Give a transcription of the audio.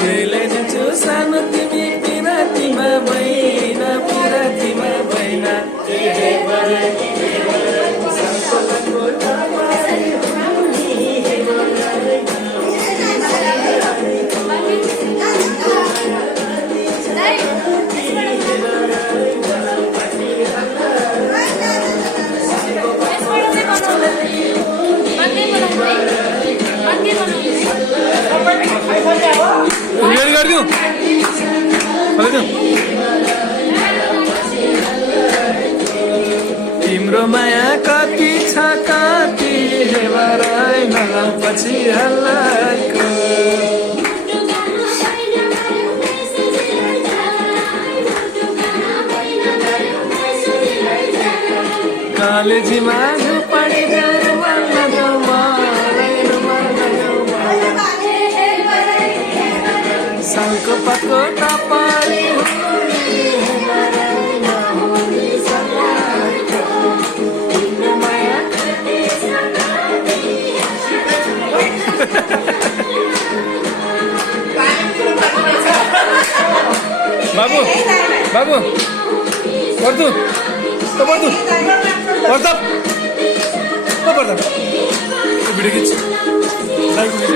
खेलिदिन्छु सानो तिमी पिरातीमा भइन पिरातीमा भइन गरिदिउँ तिम्रो माया कति छ कति हेबारै नलाउ पछि हल्लाको कलेजीमा झुपडी सालको पाको टपाली बाबु बाबु पर्दु त पर्दु पर्दा भिडियो खिच